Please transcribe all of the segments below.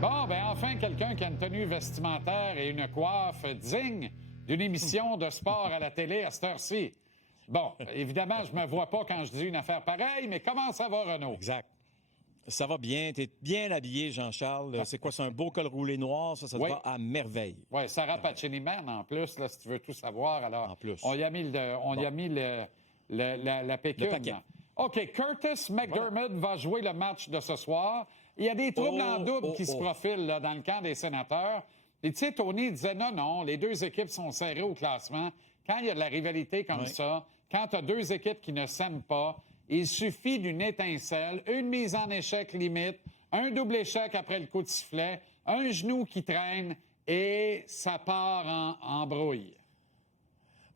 Bon, ben enfin, quelqu'un qui a une tenue vestimentaire et une coiffe digne d'une émission de sport à la télé à cette heure-ci. Bon, évidemment, je me vois pas quand je dis une affaire pareille, mais comment ça va, Renaud? Exact. Ça va bien. Tu es bien habillé, Jean-Charles. C'est quoi? C'est un beau col roulé noir. Ça te va à merveille. Oui, Sarah Paciniman, en plus, là, si tu veux tout savoir. Alors, en plus. On y a mis, la pécule. Le paquet. OK, Curtis McDermott va jouer le match de ce soir. Il y a des troubles en double qui se profilent là, dans le camp des sénateurs. Et tu sais, Tony disait non, les deux équipes sont serrées au classement. Quand il y a de la rivalité comme ça, quand tu as deux équipes qui ne s'aiment pas, il suffit d'une étincelle, une mise en échec limite, un double échec après le coup de sifflet, un genou qui traîne et ça part en brouille.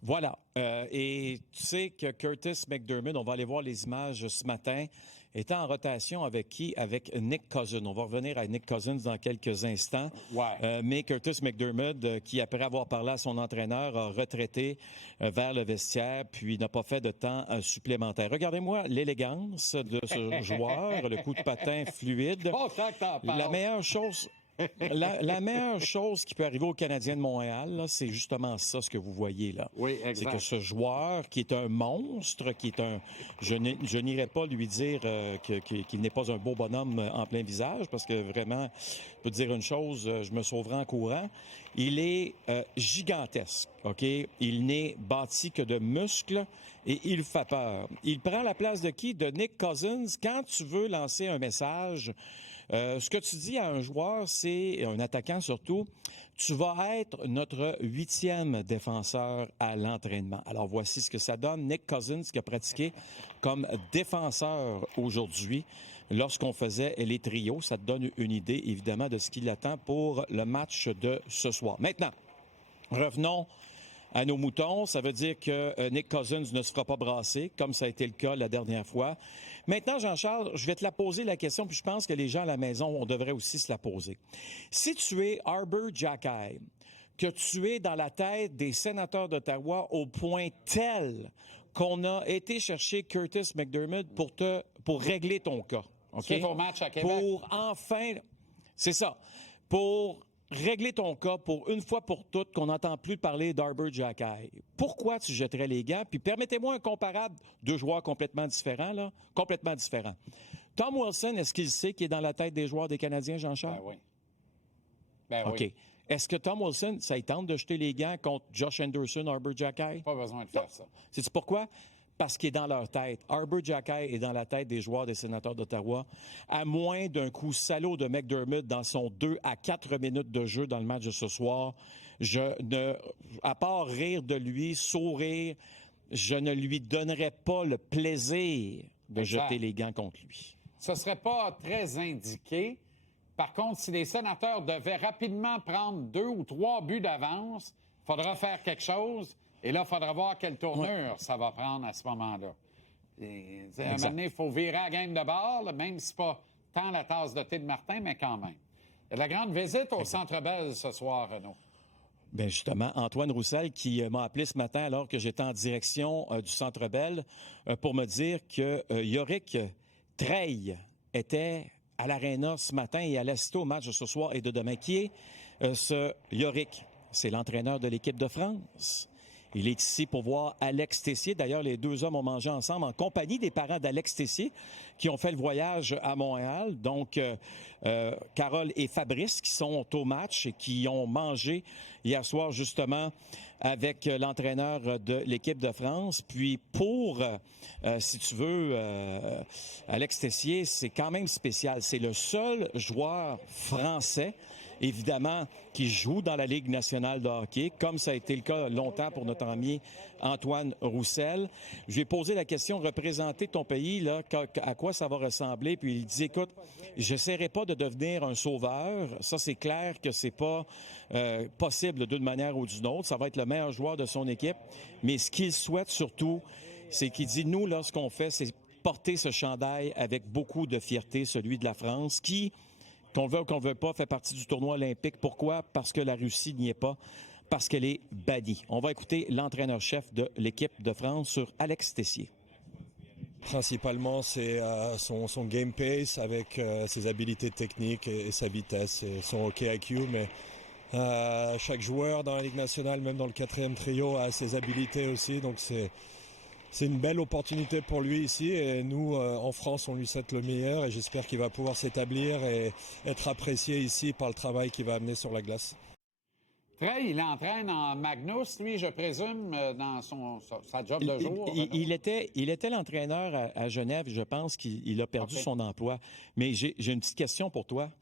Voilà. Et tu sais que Curtis McDermott, on va aller voir les images ce matin, était en rotation avec qui? Avec Nick Cousins. On va revenir à Nick Cousins dans quelques instants. Ouais. Mais Curtis McDermott, qui après avoir parlé à son entraîneur, a retraité vers le vestiaire, puis n'a pas fait de temps supplémentaire. Regardez-moi l'élégance de ce joueur, le coup de patin fluide. La meilleure chose... La meilleure chose qui peut arriver aux Canadiens de Montréal, là, c'est justement ça, ce que vous voyez là. Oui, exact. C'est que ce joueur, qui est un monstre, qui est un... Je n'irai pas lui dire qu'il n'est pas un beau bonhomme en plein visage, parce que vraiment, je peux te dire une chose, je me sauverai en courant. Il est gigantesque, OK? Il n'est bâti que de muscles et il fait peur. Il prend la place de qui? De Nick Cousins. Quand tu veux lancer un message, ce que tu dis à un joueur, c'est un attaquant surtout, tu vas être notre 8e défenseur à l'entraînement. Alors voici ce que ça donne. Nick Cousins qui a pratiqué comme défenseur aujourd'hui lorsqu'on faisait les trios. Ça te donne une idée évidemment de ce qui l'attend pour le match de ce soir. Maintenant, revenons à nos moutons. Ça veut dire que Nick Cousins ne se fera pas brasser, comme ça a été le cas la dernière fois. Maintenant, Jean-Charles, je vais te la poser la question, puis je pense que les gens à la maison, on devrait aussi se la poser. Si tu es Arber Xhekaj, que tu es dans la tête des sénateurs d'Ottawa au point tel qu'on a été chercher Curtis McDermott pour régler ton cas. C'est ton match à Québec. Pour enfin... C'est ça. Pour régler ton cas pour une fois pour toutes qu'on n'entend plus parler d'Arber Xhekaj. Pourquoi tu jetterais les gants? Puis permettez-moi un comparable, deux joueurs complètement différents, là. Complètement différents. Tom Wilson, est-ce qu'il sait qu'il est dans la tête des joueurs des Canadiens, Jean-Charles? Ben oui. OK. Est-ce que Tom Wilson, ça il tente de jeter les gants contre Josh Anderson, Arber Xhekaj? Pas besoin de faire ça. Sais-tu pourquoi? Parce qu'il est dans leur tête. Arber Xhekaj est dans la tête des joueurs des sénateurs d'Ottawa. À moins d'un coup salaud de McDermott dans son 2 à 4 minutes de jeu dans le match de ce soir, à part rire de lui, sourire, je ne lui donnerais pas le plaisir de jeter les gants contre lui. Ce serait pas très indiqué. Par contre, si les sénateurs devaient rapidement prendre 2 ou 3 buts d'avance, il faudra faire quelque chose. Et là, il faudra voir quelle tournure ça va prendre à ce moment-là. Et, à un moment donné, il faut virer la game de bord, là, même si c'est pas tant la tasse de thé de Martin, mais quand même. Il y a la grande visite au Centre Bell ce soir, Renaud. Bien justement, Antoine Roussel qui m'a appelé ce matin alors que j'étais en direction du Centre Bell pour me dire que Yorick Treille était à l'Arena ce matin et allait assister au match de ce soir et de demain. Qui est ce Yorick? C'est l'entraîneur de l'équipe de France. Il est ici pour voir Alex Tessier. D'ailleurs, les deux hommes ont mangé ensemble en compagnie des parents d'Alex Tessier qui ont fait le voyage à Montréal. Donc, Carole et Fabrice qui sont au match et qui ont mangé hier soir justement avec l'entraîneur de l'équipe de France. Puis pour, si tu veux, Alex Tessier, c'est quand même spécial. C'est le seul joueur français, évidemment, qui joue dans la Ligue nationale de hockey, comme ça a été le cas longtemps pour notre ami Antoine Roussel. Je lui ai posé la question, représenter ton pays, là, à quoi ça va ressembler? Puis il dit, écoute, j'essaierai pas de devenir un sauveur. Ça, c'est clair que c'est pas possible d'une manière ou d'une autre. Ça va être le meilleur joueur de son équipe. Mais ce qu'il souhaite surtout, c'est qu'il dit, nous, là, ce qu'on fait, c'est porter ce chandail avec beaucoup de fierté, celui de la France, qui, qu'on le veut ou qu'on le veut pas, fait partie du tournoi olympique. Pourquoi? Parce que la Russie n'y est pas, parce qu'elle est bannie. On va écouter l'entraîneur-chef de l'équipe de France sur Alex Tessier. Principalement, c'est son game pace avec ses habiletés techniques et sa vitesse et son hockey IQ. Mais chaque joueur dans la Ligue nationale, même dans le 4e trio, a ses habiletés aussi. Donc c'est une belle opportunité pour lui ici. Et nous, en France, on lui souhaite le meilleur. Et j'espère qu'il va pouvoir s'établir et être apprécié ici par le travail qu'il va amener sur la glace. Trey, il entraîne en Magnus, lui, je présume, dans sa job de jour. Il était l'entraîneur à Genève. Je pense qu'il a perdu son emploi. Mais j'ai une petite question pour toi.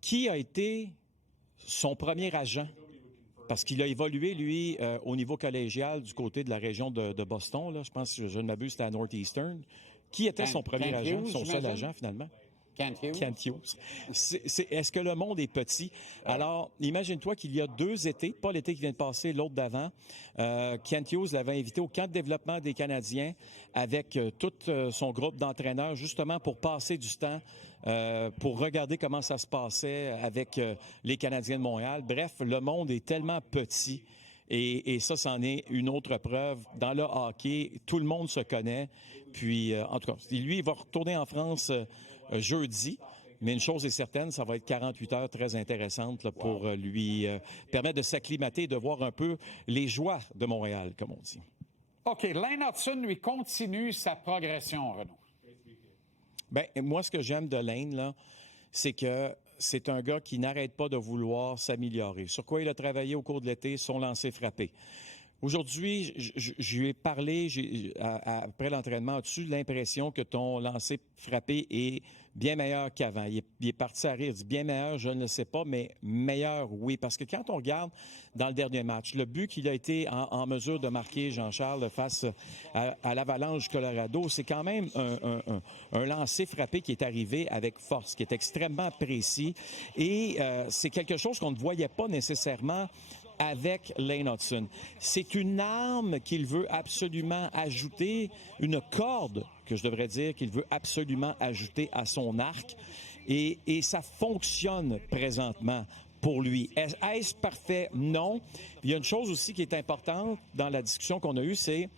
Qui a été son premier agent? Parce qu'il a évolué, lui, au niveau collégial du côté de la région de Boston. Là. Je pense, si je ne m'abuse, c'était à Northeastern. Qui était son premier agent, son seul agent, finalement? Kent Hughes. Est-ce que le monde est petit? Alors, imagine-toi qu'il y a 2 étés, pas l'été qui vient de passer, l'autre d'avant. Kent Hughes l'avait invité au camp de développement des Canadiens avec tout son groupe d'entraîneurs, justement pour passer du temps, pour regarder comment ça se passait avec les Canadiens de Montréal. Bref, le monde est tellement petit. Et ça, c'en est une autre preuve. Dans le hockey, tout le monde se connaît. Puis, en tout cas, lui, il va retourner en France jeudi. Mais une chose est certaine, ça va être 48 heures très intéressantes là, pour lui permettre de s'acclimater et de voir un peu les joies de Montréal, comme on dit. OK. Lane Hutson, lui, continue sa progression, Renaud. Bien, moi, ce que j'aime de Lane, là, c'est que c'est un gars qui n'arrête pas de vouloir s'améliorer. Sur quoi il a travaillé au cours de l'été? Son lancer frappé. Aujourd'hui, je lui ai parlé après l'entraînement. As-tu l'impression que ton lancer frappé est bien meilleur qu'avant? Il est parti à rire. Il dit bien meilleur, je ne le sais pas, mais meilleur, oui. Parce que quand on regarde dans le dernier match, le but qu'il a été en mesure de marquer, Jean-Charles, face à l'Avalanche Colorado, c'est quand même un lancer frappé qui est arrivé avec force, qui est extrêmement précis. Et c'est quelque chose qu'on ne voyait pas nécessairement avec Lane Hutson. C'est une arme qu'il veut absolument ajouter, une corde, que je devrais dire, qu'il veut absolument ajouter à son arc. Et ça fonctionne présentement pour lui. Est-ce parfait? Non. Il y a une chose aussi qui est importante dans la discussion qu'on a eue, c'est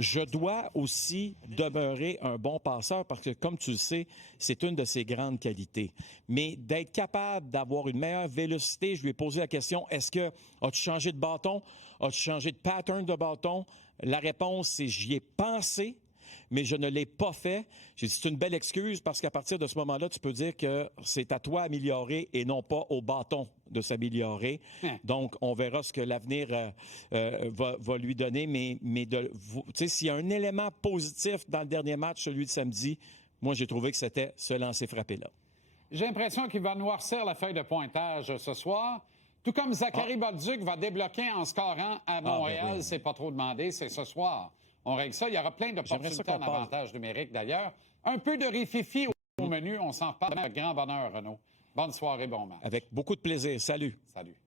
je dois aussi demeurer un bon passeur parce que, comme tu le sais, c'est une de ses grandes qualités. Mais d'être capable d'avoir une meilleure vélocité, je lui ai posé la question, est-ce que as-tu changé de bâton? As-tu changé de pattern de bâton? La réponse, c'est j'y ai pensé, mais je ne l'ai pas fait. J'ai dit, c'est une belle excuse parce qu'à partir de ce moment-là, tu peux dire que c'est à toi d'améliorer et non pas au bâton de s'améliorer. Donc, on verra ce que l'avenir va lui donner. Mais tu sais, s'il y a un élément positif dans le dernier match, celui de samedi, moi, j'ai trouvé que c'était ce lancer frappé-là. J'ai l'impression qu'il va noircir la feuille de pointage ce soir. Tout comme Zachary Bolduc va débloquer en scorant à Montréal, ben oui. C'est pas trop demandé, c'est ce soir. On règle ça. Il y aura plein d'opportunités en avantage numérique, d'ailleurs. Un peu de rififi au menu. On s'en reparle avec grand bonheur, Renaud. Bonne soirée, bon match. Avec beaucoup de plaisir. Salut. Salut.